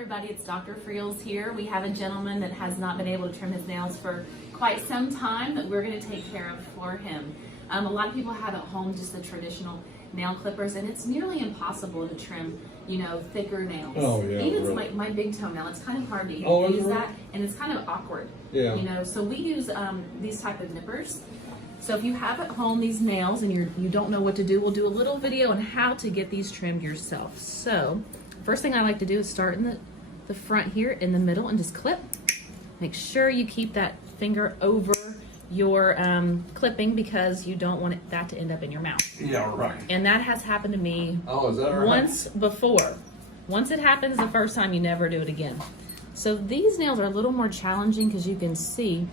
everybody, it's Dr. Friels here. We have a gentleman that has not been able to trim his nails for quite some time that we're going to take care of for him. A lot of people have at home just the traditional nail clippers, and it's nearly impossible to trim, you know, thicker nails. Oh, yeah, even really. like my big toenail, it's kind of hard to Oh, is use it? that, and it's kind of awkward. Yeah. You know, so we use these type of nippers. So if you have at home these nails and you don't know what to do, we'll do a little video on how to get these trimmed yourself. So first thing I like to do is start in the front here in the middle and just clip. Make sure you keep that finger over your clipping because you don't want that to end up in your mouth. Yeah, right. And that has happened to me Oh, is that right? once before. Once it happens the first time, you never do it again. So these nails are a little more challenging because you can see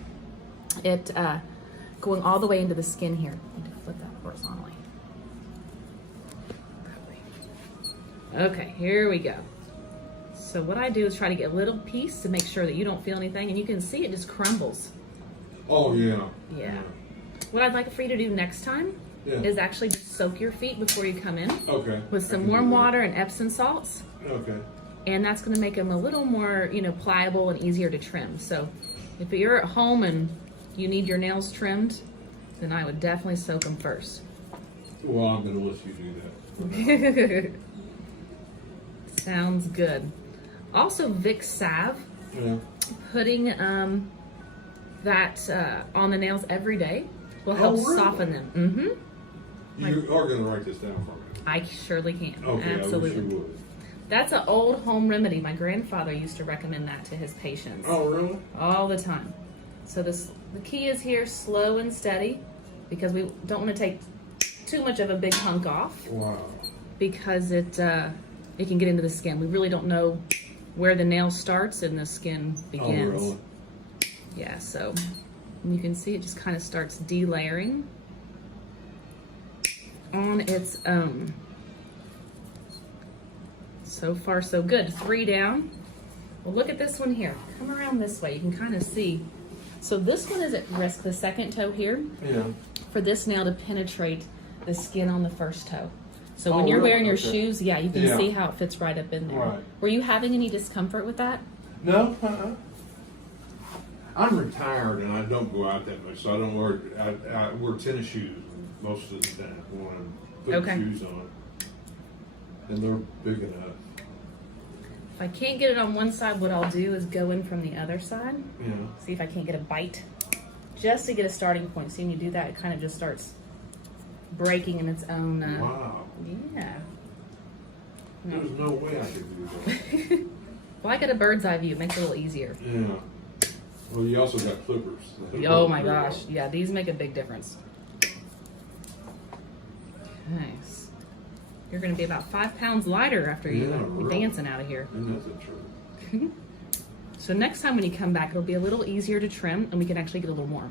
it going all the way into the skin here. I need to flip that horizontally. Okay, here we go. So what I do is try to get a little piece to make sure that you don't feel anything, and you can see it just crumbles. Oh, yeah. Yeah. What I'd like for you to do next time is actually just soak your feet before you come in Okay. with some warm water and Epsom salts. Okay. And that's going to make them a little more, you know, pliable and easier to trim. So if you're at home and you need your nails trimmed, then I would definitely soak them first. Well, I'm going to let you do that. Sounds good. Also, Vicks salve, Yeah. putting that on the nails every day will help really? soften them. Mm-hmm. You are going to write this down for me. I surely can. Okay, Absolutely. I wish you would. That's an old home remedy. My grandfather used to recommend that to his patients. Oh, really? All the time. So the key is here, slow and steady, because we don't want to take too much of a big hunk off. Wow. Because it can get into the skin. We really don't know where the nail starts and the skin begins. Oh, really? Yeah, so you can see it just kind of starts delayering on its own. So far, so good. 3 down. Well, look at this one here. Come around this way. You can kind of see. So this one is at risk, the second toe here, for this nail to penetrate the skin on the first toe. So when you're wearing your shoes, yeah, you can see how it fits right up in there. Right. Were you having any discomfort with that? No, I'm retired and I don't go out that much, so I don't wear. I wear tennis shoes most of the time when I'm putting shoes on, and they're big enough. If I can't get it on one side, what I'll do is go in from the other side. Yeah. See if I can't get a bite, just to get a starting point. See, when you do that, it kind of just starts breaking in its own. Wow. Yeah. There's no way I could do that. Well, I got a bird's eye view. It makes it a little easier. Yeah. Well, you also got clippers. Oh my gosh. Yeah, these make a big difference. Nice. You're going to be about 5 pounds lighter after you're dancing out of here. And that's a truth. So next time when you come back, it'll be a little easier to trim, and we can actually get a little more.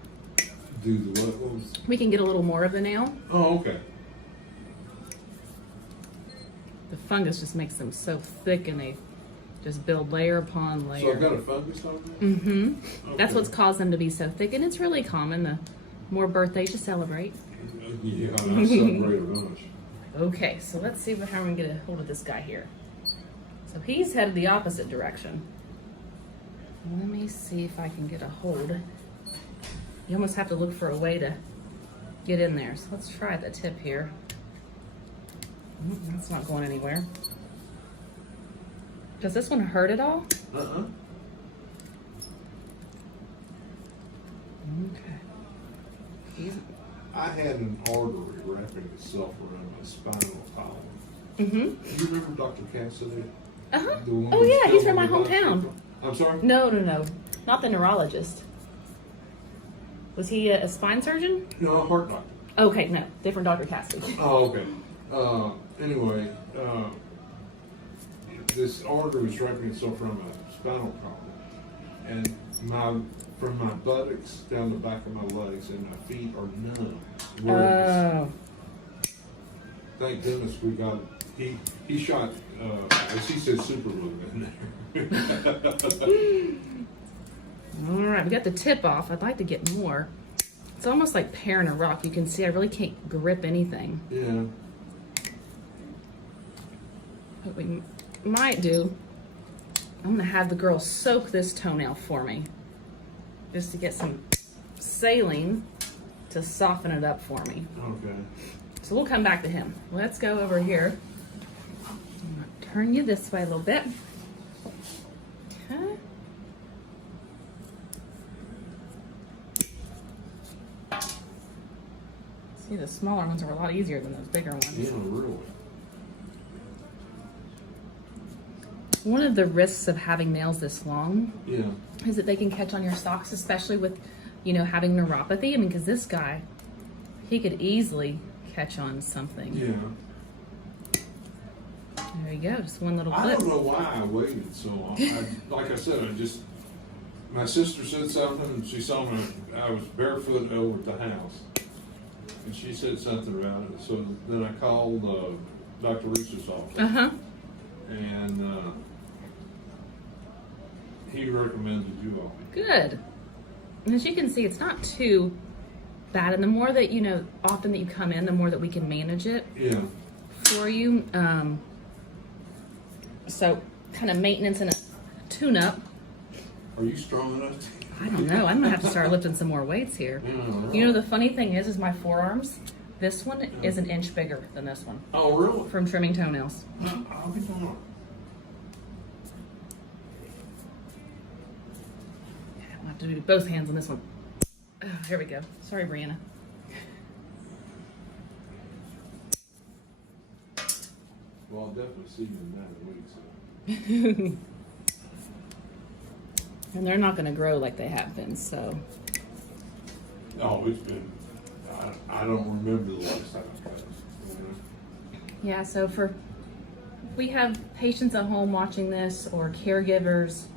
Do the what? We can get a little more of the nail. Oh, okay. The fungus just makes them so thick, and they just build layer upon layer. So I got a fungus on there? Mm-hmm. Okay. That's what's caused them to be so thick, and it's really common. The more birthdays you celebrate. Yeah, I celebrate a bunch. Okay, so let's see how we're going to get a hold of this guy here. So he's headed the opposite direction. Let me see if I can get a hold. You almost have to look for a way to get in there. So let's try the tip here. That's not going anywhere. Does this one hurt at all? Uh-uh. Okay. I had an artery wrapping itself around my spinal column. Mm-hmm. You remember Dr. Cassidy? Uh-huh. The one Oh who's yeah, he's still from my in the hospital? hometown. I'm sorry? No. Not the neurologist. Was he a spine surgeon? No, a heart doctor. Okay, no. Different Dr. Cassidy. Oh, okay. Anyway, this artery was wrapping itself around my spinal column. And from my buttocks down the back of my legs and my feet are numb. Oh. Thank goodness we got, he shot, as he said, super glue in there. All right, we got the tip off. I'd like to get more. It's almost like paring a rock. You can see I really can't grip anything. Yeah. What we might do I'm gonna have the girls soak this toenail for me, just to get some saline to soften it up for me. Okay. So we'll come back to him. Let's go over here. I'm gonna turn you this way a little bit. Okay. See, the smaller ones are a lot easier than those bigger ones. Yeah, really. One of the risks of having nails this long Yeah. is that they can catch on your socks, especially with, you know, having neuropathy. I mean, because this guy, he could easily catch on something. Yeah. There you go, just one little I clip. don't know why I waited so long. Like I said, my sister said something, and she saw me, I was barefoot over at the house. And she said something about it. So then I called Dr. Reese's office. Uh-huh. And he recommended you all. Good. And as you can see, it's not too bad. And the more that, you know, often that you come in, the more that we can manage it Yeah. for you. So kind of maintenance and a tune-up. Are you strong enough to? I don't know. I'm gonna have to start lifting some more weights here. Yeah, right. You know, the funny thing is my forearms, this one is an inch bigger than this one Oh, really? from trimming toenails. I'll be darned. I'll have to do both hands on this one. Oh, here we go. Sorry, Brianna. Well, I'll definitely see you in 9 weeks. So. And they're not gonna grow like they have been, so. Oh, it's been. I don't remember the last time I cut it. Yeah, so we have patients at home watching this, or caregivers,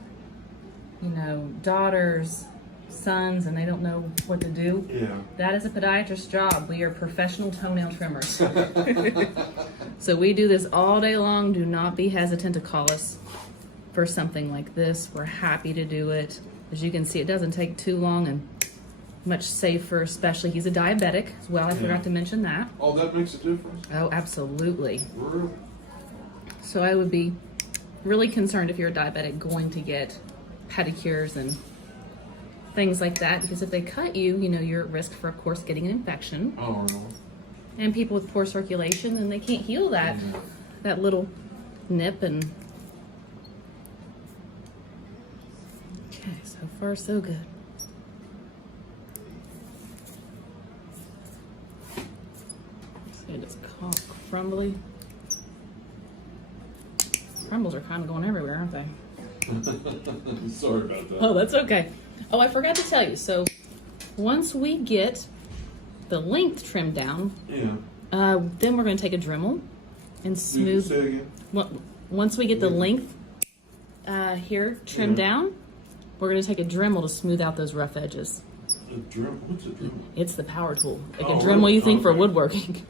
you know, daughters, sons, and they don't know what to do. Yeah. That is a podiatrist's job. We are professional toenail trimmers. So we do this all day long. Do not be hesitant to call us for something like this. We're happy to do it. As you can see, it doesn't take too long and much safer, especially he's a diabetic as well. I forgot to mention that. Oh, that makes a difference? Oh, absolutely. Really? So I would be really concerned if you're a diabetic going to get pedicures and things like that, because if they cut you, you know, you're at risk for, of course, getting an infection. Oh, no. And people with poor circulation, and they can't heal that that little nip. And okay, so far so good. See, it's called crumbly. Crumbles are kind of going everywhere, aren't they? Sorry about that. Oh, that's okay. Oh, I forgot to tell you. So once we get the length trimmed down, Yeah. then we're going to take a Dremel and smooth. Say again? Once we get the length here trimmed down, we're going to take a Dremel to smooth out those rough edges. A Dremel? What's a Dremel? It's the power tool. Like a Oh, Dremel really? you think for Okay. woodworking.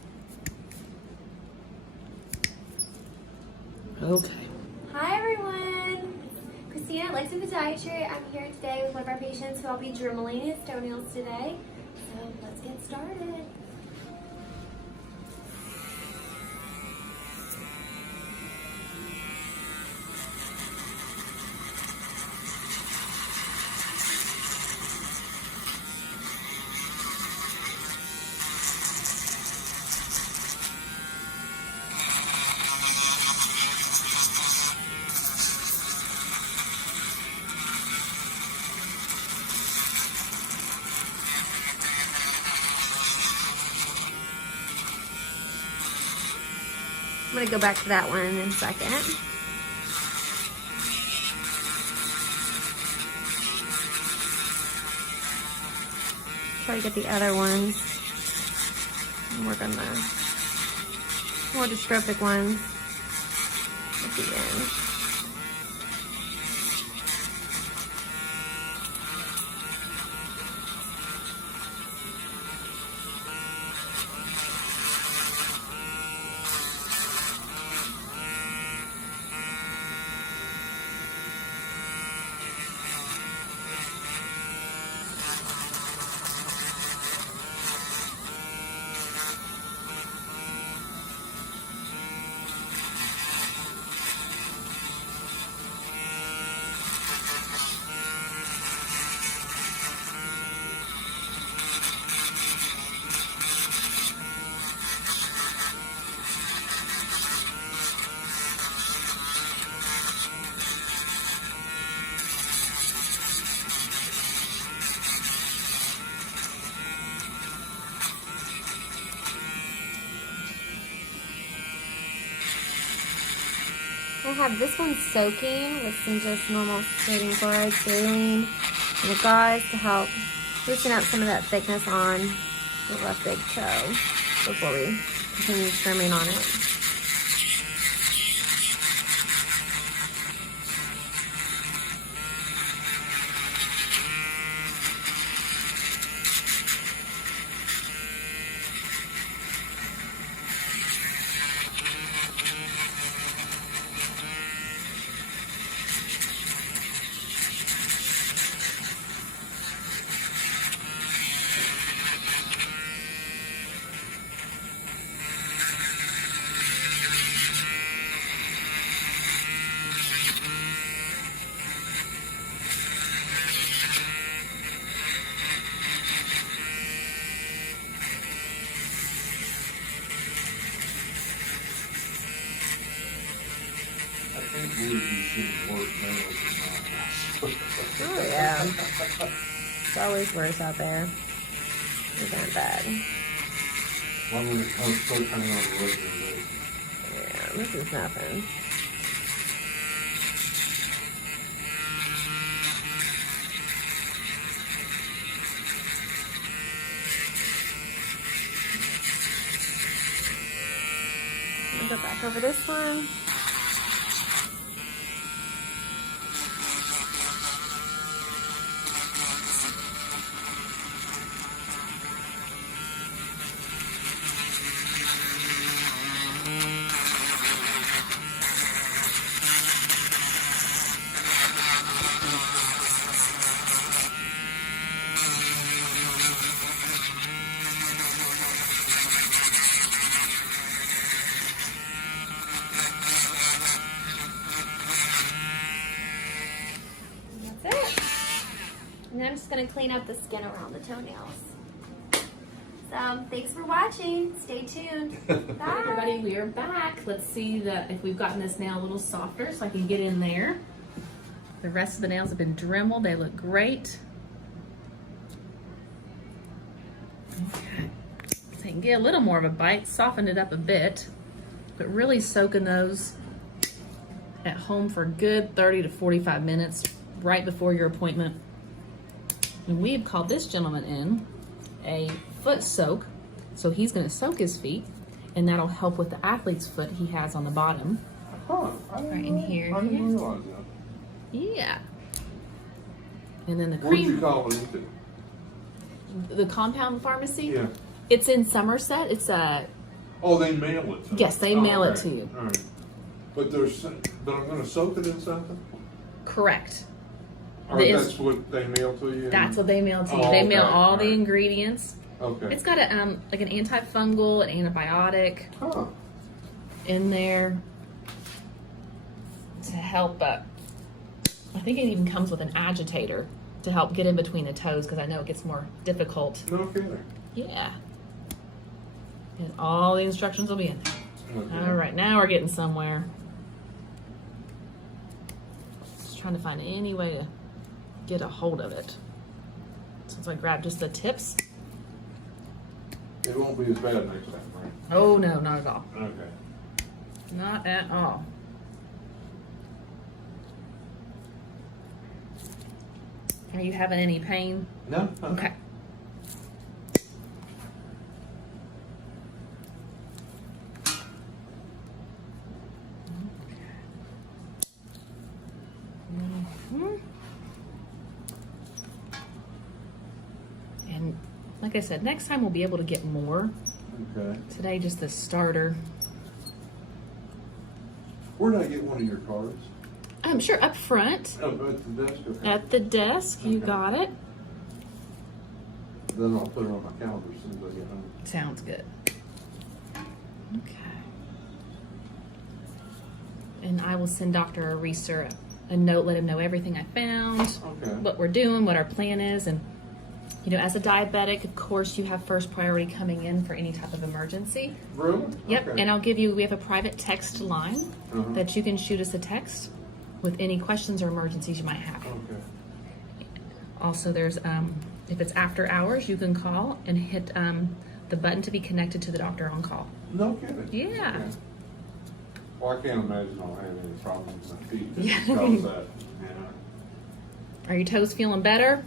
Okay. Hi everyone, Christina, Lex the podiatrist. I'm here today with one of our patients who I'll be dremeling his toenails today. So let's get started. I'm going to go back to that one in a second. Try to get the other ones. And work on the more dystrophic ones at the end. I have this one soaking with some just normal sodium chloride saline and a gauze to help loosen up some of that thickness on the left big toe before we continue trimming on it. I think wood machine work nails is Oh yeah. It's always worse out there. It isn't bad. Well, when it comes to cutting on the regular day. Yeah, this is nothing. I'll go back over this one. That's it. And I'm just going to clean up the skin around the toenails. So, thanks for watching. Stay tuned. Bye. Everybody, we are back. Let's see if we've gotten this nail a little softer so I can get in there. The rest of the nails have been dremeled. They look great. Okay. So you can get a little more of a bite, soften it up a bit, but really soaking those at home for a good 30 to 45 minutes right before your appointment. And we have called this gentleman in a foot soak. So he's going to soak his feet, and that'll help with the athlete's foot he has on the bottom. Huh, Right in here. I didn't realize that. Yeah. And then the Where'd you cream, call it into? the compound pharmacy. Yeah. It's in Somerset. It's a, Oh, they mail it to yes, they me. mail it Okay. to you. All right. But I'm gonna soak it in something? Correct. Or It's- that's what they mail to you? That's what they mail to you. Oh, They mail okay. all the Alright. ingredients. Okay. It's got a like an antifungal, an antibiotic Huh. in there to help. I think it even comes with an agitator to help get in between the toes because I know it gets more difficult. No kidding. Yeah. And all the instructions will be in there. Okay. All right, now we're getting somewhere. Just trying to find any way to get a hold of it. Since I grabbed just the tips. It won't be as bad next time, right? Oh no, not at all. Okay. Not at all. Are you having any pain? No? Okay. Mhm. And like I said, next time we'll be able to get more. Okay. Today, just the starter. Where did I get one of your cards? I'm sure up front Oh, at the desk? Okay. at the desk, you Okay. got it. Then I'll put it on my calendar as soon as I get home. Sounds good. Okay. And I will send Dr. Reeser a note, let him know everything I found, Okay. what we're doing, what our plan is. And, you know, as a diabetic, of course, you have first priority coming in for any type of emergency. Really? Yep. Okay. And I'll give you, we have a private text line Uh-huh. that you can shoot us a text with any questions or emergencies you might have. Okay. Also, there's, if it's after hours, you can call and hit the button to be connected to the doctor on call. No kidding. Yeah. Okay. Well, I can't imagine I'll have any problems with my feet. Yeah. Because that, you know. Are your toes feeling better?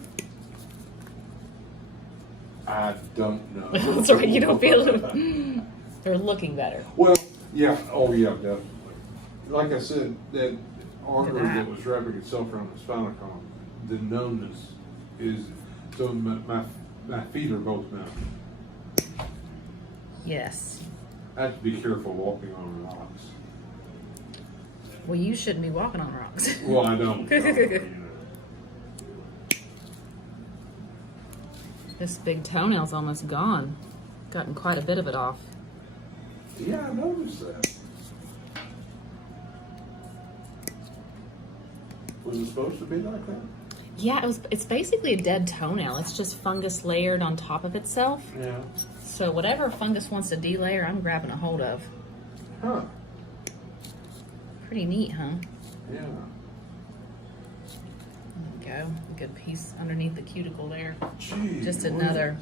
I don't know. That's right, you don't feel it. They're looking better. Well, yeah, oh yeah, definitely. Like I said, that artery that. that was wrapping itself around the spinal column, the numbness is, so my feet are both numb. Yes. I have to be careful walking on rocks. Well, you shouldn't be walking on rocks. Well, I don't. You know. This big toenail's almost gone. Gotten quite a bit of it off. Yeah, I noticed that. Was it supposed to be like that? Yeah, it's basically a dead toenail. It's just fungus layered on top of itself. Yeah. So whatever fungus wants to delayer, I'm grabbing a hold of. Huh. Pretty neat, huh? Yeah. There you go. A good piece underneath the cuticle there. Gee, Just whiz. another.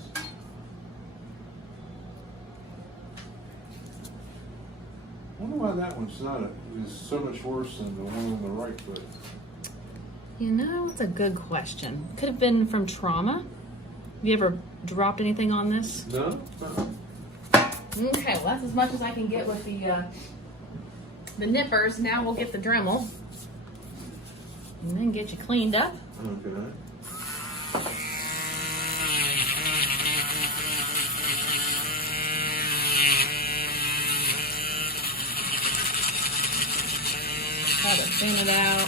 I wonder why that one's not is so much worse than the one on the right foot. You know, it's a good question. Could have been from trauma. Have you ever dropped anything on this? No? No. Okay, well that's as much as I can get with the nippers. Now we'll get the Dremel and then get you cleaned up. Okay. Try to thin it out.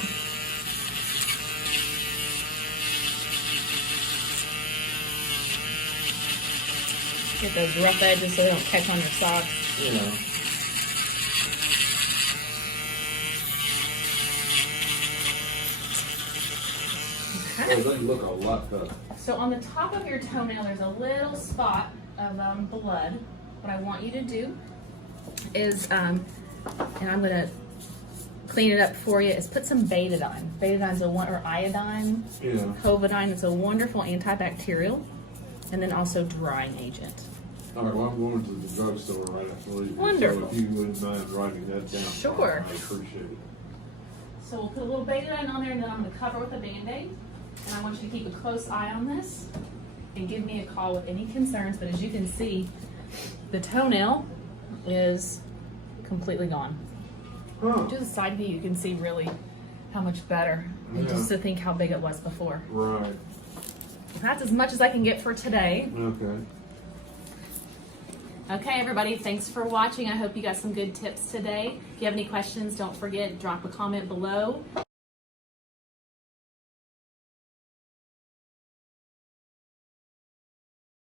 Get those rough edges so they don't catch on your socks. Yeah. Okay. Well, they look a lot better. So on the top of your toenail, there's a little spot of blood. What I want you to do is, and I'm gonna clean it up for you, is put some betadine. Betadine's or iodine, Yeah. Covidine. It's a wonderful antibacterial, and then also drying agent. All right, well, I'm going to the drugstore right after leaving. Wonderful. So if you wouldn't mind writing that down. Sure. I appreciate it. So we'll put a little betadine on there, and then I'm gonna cover with a Band-Aid. And I want you to keep a close eye on this and give me a call with any concerns. But as you can see, the toenail is completely gone. Huh. Do the side view, you can see really how much better. And Yeah. just to think how big it was before. Right. That's as much as I can get for today. Okay. Okay, everybody, thanks for watching. I hope you got some good tips today. If you have any questions, don't forget, drop a comment below.